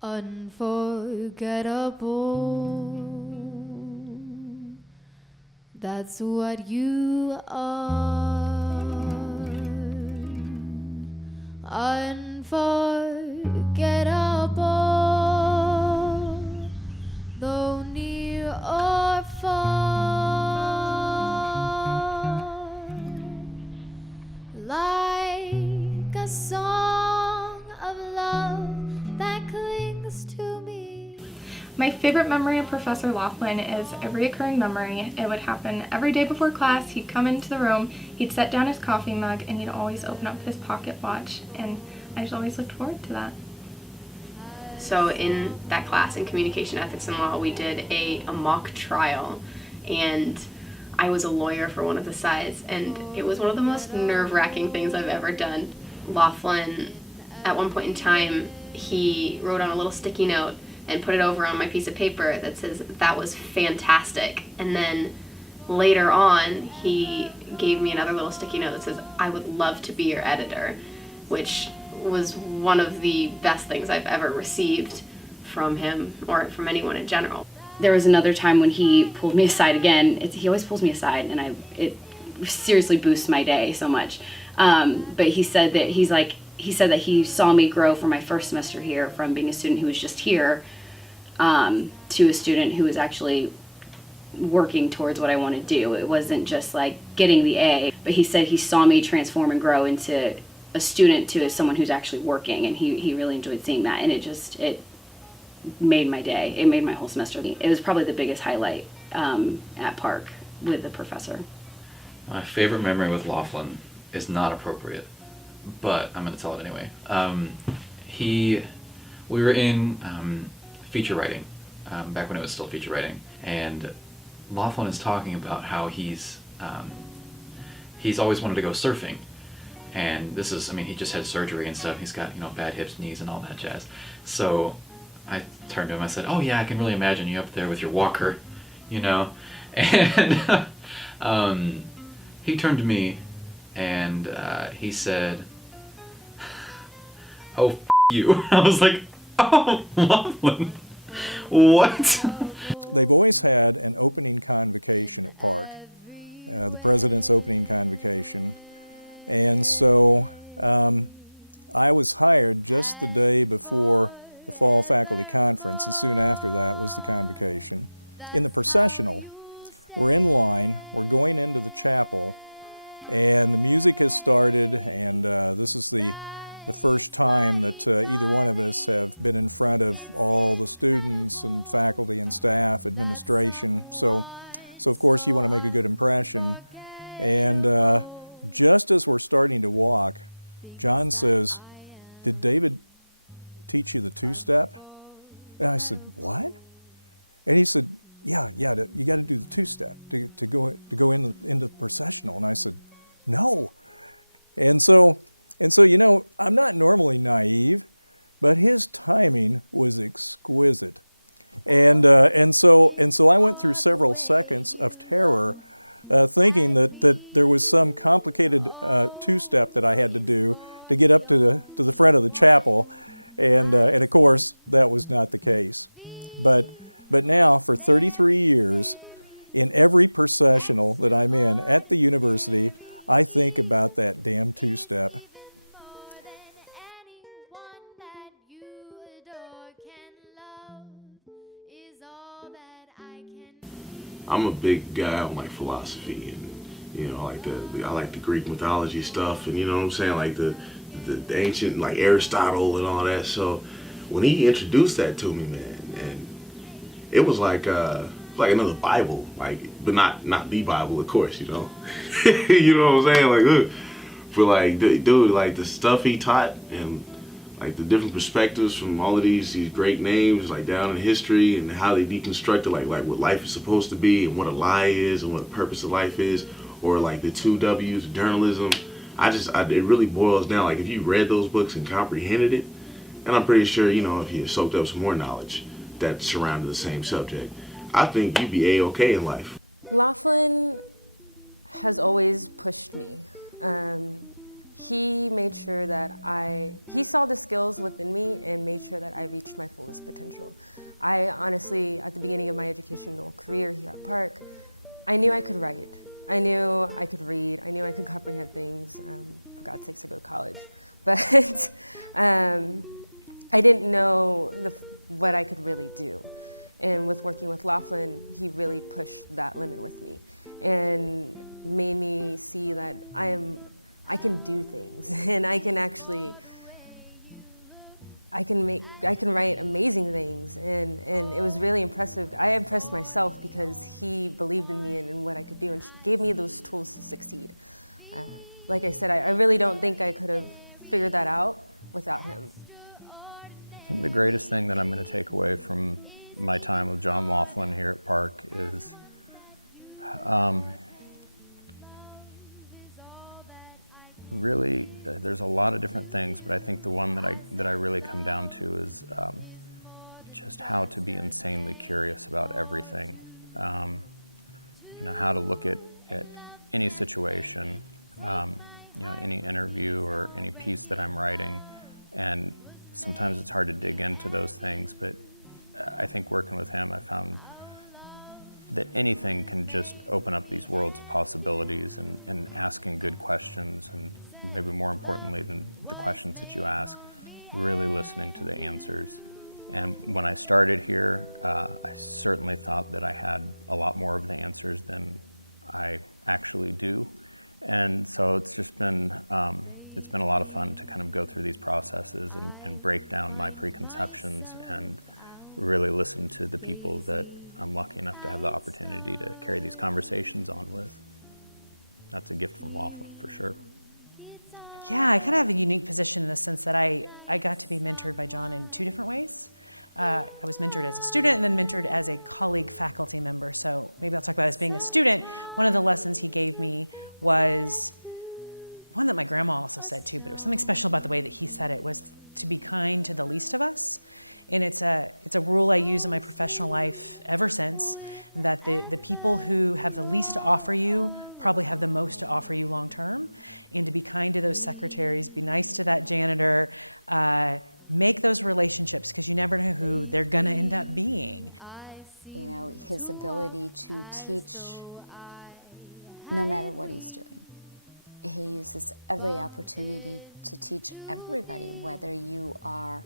Unforgettable, that's what you are. Unforgettable, though near or far, like a song of love that clings to me. My favorite memory of Professor Lofflin is a reoccurring memory. It would happen every day before class. He'd come into the room, he'd set down his coffee mug, and he'd always open up his pocket watch, and I just always looked forward to that. So in that class in communication ethics and law, we did a mock trial, and I was a lawyer for one of the sides, and it was one of the most nerve-wracking things I've ever done. Lofflin, at one point in time, he wrote on a little sticky note and put it over on my piece of paper that says, "That was fantastic." And then later on, he gave me another little sticky note that says, "I would love to be your editor," which was one of the best things I've ever received from him or from anyone in general. There was another time when he pulled me aside again. He always pulls me aside, and it seriously boosts my day so much. But he said that he he saw me grow from my first semester here, from being a student who was just here, to a student who was actually working towards what I want to do. It wasn't just like getting the A, but he said he saw me transform and grow into a student to someone who's actually working, and he really enjoyed seeing that, and it made my day. It made my whole semester. It was probably the biggest highlight at Park with the professor. My favorite memory with Lofflin is not appropriate, but I'm going to tell it anyway. We were in feature writing, back when it was still feature writing, and Lofflin is talking about how he's always wanted to go surfing, and this is, he just had surgery and stuff. He's got, bad hips, knees, and all that jazz. So I turned to him, I said, "Oh yeah, I can really imagine you up there with your walker, and he turned to me and he said, "Oh, you." I was like, "Oh, Lofflin, what?" They've always had an opening convocation at Park, the president's opening convocation. And so I was hired just the day before the fall faculty conference, and soon after that was the convocation. In the processional, we're in line, we're going into the chapel, and the music has started, and this is the first time that either one of us have been in front of all the students and faculty and staff, administration. So of course you want to make a good impression. And just as we're starting to walk, John says, "Did David teach you the two-step?" And I said, "What?" And he said, yeah, you got to do the two-step to go into the processional." And I said, "No." And so I'm not normally naive, but his timing was exquisite. And so I went through several seconds of terror, thinking that there was some complicated two-step that I had to do to get up to the front of the chapel, and of course that was not the case. But now for 33 years, in every processional that I'm in at the university, I think about that damn two-step. I'm a big guy on like philosophy, and I like the Greek mythology stuff, and what I'm saying, like the ancient, like Aristotle and all that. So when he introduced that to me, man, and it was like another Bible, but not the Bible, of course, you know what I'm saying, but like dude, like the stuff he taught, and like the different perspectives from all of these great names, like down in history, and how they deconstructed like what life is supposed to be, and what a lie is, and what the purpose of life is, or like the 2 W's, journalism. It really boils down, like if you read those books and comprehended it, and I'm pretty sure, if you soaked up some more knowledge that surrounded the same subject, I think you'd be A-okay in life. Lofflin has always pushed me. he made sure that he saw the skills within me and made sure that I reached my fullest potential. I honestly, at the beginning of my educational career here at Park, I knew I could write. I knew I could read. I knew I could comprehend things. For God's sakes, I go to college. But I didn't know what I could really do. And with working with Lofflin, he really pushed that limit with me and made me see that I can do things and I can write amazing things, and it was really impressive. I impressed myself because he believed in me and in what I could do and gave me those tools to succeed. Like I said, I really don't think I could have figured that out without him. I think the greatest thing that I'm going to take away from my time with John Lofflin here at Park is really, there's a lot of different things, but I think the one that I really come down to is just how to be insanely curious about everything. How to look at any situation, any interview or any piece that I'm writing, and sometimes it's hard to dig into those things, but I think working with him, I found that anything can just open up these worlds of possibilities, and asking good questions, and maybe more importantly than the questions that you ask, really listening to the answers. And when I started here, I certainly thought that I had a lot more of the answers than I actually do. And so it's just been, it's been a lot of fun to kind of go through these processes and break down my preconceptions and really listen to the people that I'm lucky enough to have the opportunity to carry these conversations on with. That's a gift from Lofflin, for sure. Yeah, I kind of have a unique position in the sense that I got to be mentored by John in two different ways. I was mentored as a student and then mentored as a colleague faculty member. So maybe I'll talk about as being a student. One of the lessons he gave me was one that my grandma also said too, but it was something special about the way that he said it, was to be kind to the least of us. And it's a rule I use in my professional life ever since, that the people who have the least to offer you probably have the most to offer you long term. And to be kind to those secretaries, be nice to that janitor, make those relationships, because you never know who they're gonna end up being. You know, his ability to teach no matter what he's doing. He uses every opportunity to teach everybody, whether you are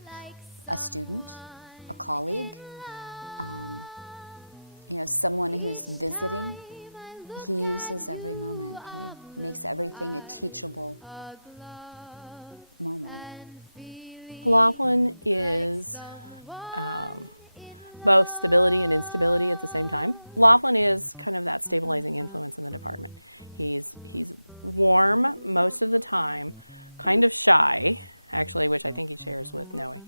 a student, a colleague, someone who's visiting. He uses every moment. He makes everything a teachable moment. Lofflin is both stability and instability at the same time. Lofflin is kind of that stabilizing influence in the department. He's warm most of the time, kind of shy, actually, which I think he shares with Noe.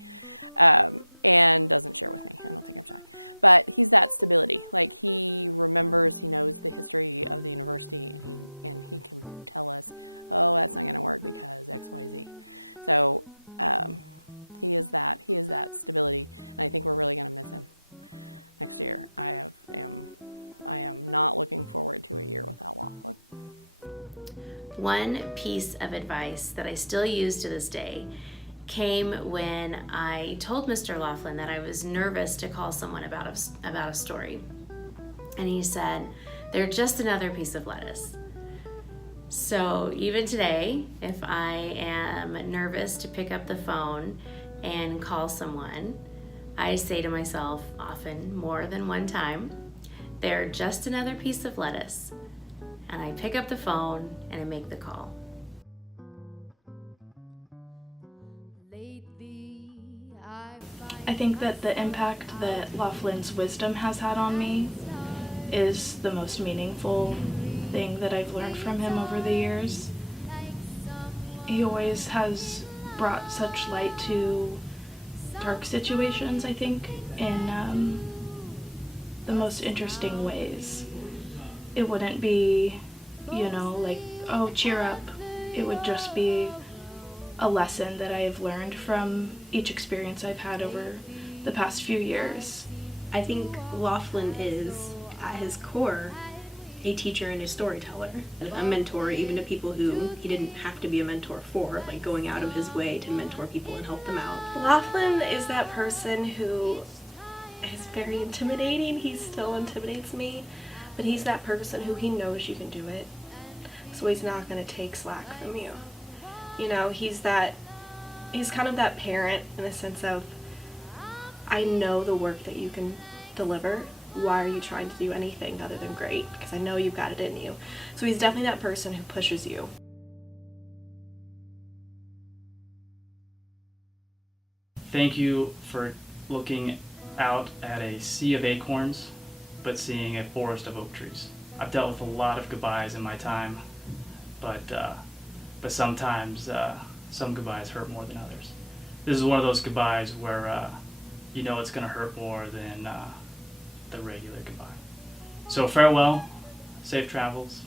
And doesn't share with me. I don't think I'm shy. But he's that stability. Like, he remembers, he knows the history of the university, and he can tell us, oh, that's not going to work because X, Y, Z. So he is that stability, and I think we're really going to miss him next year. I am not looking forward to a year without Lofflin. One piece of advice that I still use to this day came when I told Mr. Lofflin that I was nervous to call someone about a story. And he said, they're just another piece of lettuce. So even today, if I am nervous to pick up the phone and call someone, I say to myself, often more than one time, they're just another piece of lettuce. And I pick up the phone and I make the call. I think that the impact that Lofflin's wisdom has had on me is the most meaningful thing that I've learned from him over the years. He always has brought such light to dark situations, I think, in the most interesting ways. It wouldn't be, like, oh, cheer up. It would just be a lesson that I have learned from each experience I've had over the past few years. I think Lofflin is, at his core, a teacher and a storyteller, a mentor even to people who he didn't have to be a mentor for, like going out of his way to mentor people and help them out. Lofflin is that person who is very intimidating. He still intimidates me, but he's that person who he knows you can do it, so he's not going to take slack from you. You know, he's kind of that parent in the sense of, I know the work that you can deliver. Why are you trying to do anything other than great? Because I know you've got it in you. So he's definitely that person who pushes you. Thank you for looking out at a sea of acorns, but seeing a forest of oak trees. I've dealt with a lot of goodbyes in my time, but sometimes some goodbyes hurt more than others. This is one of those goodbyes where you know it's going to hurt more than the regular goodbye. So farewell, safe travels,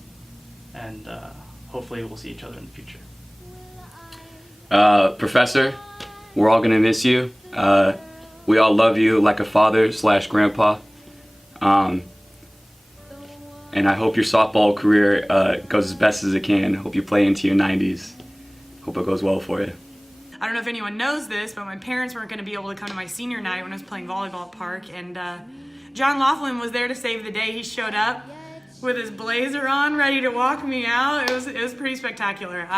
and hopefully we'll see each other in the future. Professor, we're all gonna miss you. We all love you like a father/grandpa. And I hope your softball career goes as best as it can. Hope you play into your 90s. Hope it goes well for you. I don't know if anyone knows this, but my parents weren't going to be able to come to my senior night when I was playing volleyball at Park, and John Lofflin was there to save the day. He showed up with his blazer on, ready to walk me out. It was pretty spectacular.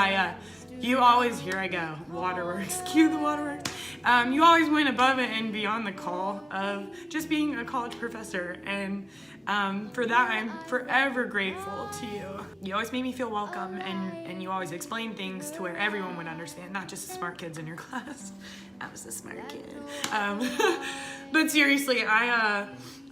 You always, here I go, waterworks, cue the waterworks. You always went above and beyond the call of just being a college professor, and for that I'm forever grateful to you. You always made me feel welcome, and you always explained things to where everyone would understand, not just the smart kids in your class. I was the smart kid. But seriously,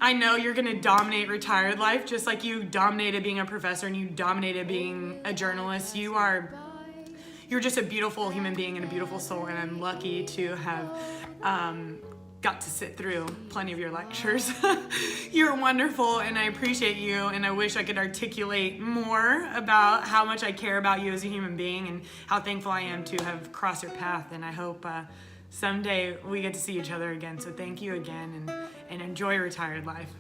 I know you're gonna dominate retired life just like you dominated being a professor and you dominated being a journalist. You're just a beautiful human being and a beautiful soul, and I'm lucky to have got to sit through plenty of your lectures. You're wonderful, and I appreciate you, and I wish I could articulate more about how much I care about you as a human being and how thankful I am to have crossed your path, and I hope someday we get to see each other again. So thank you again, and enjoy retired life.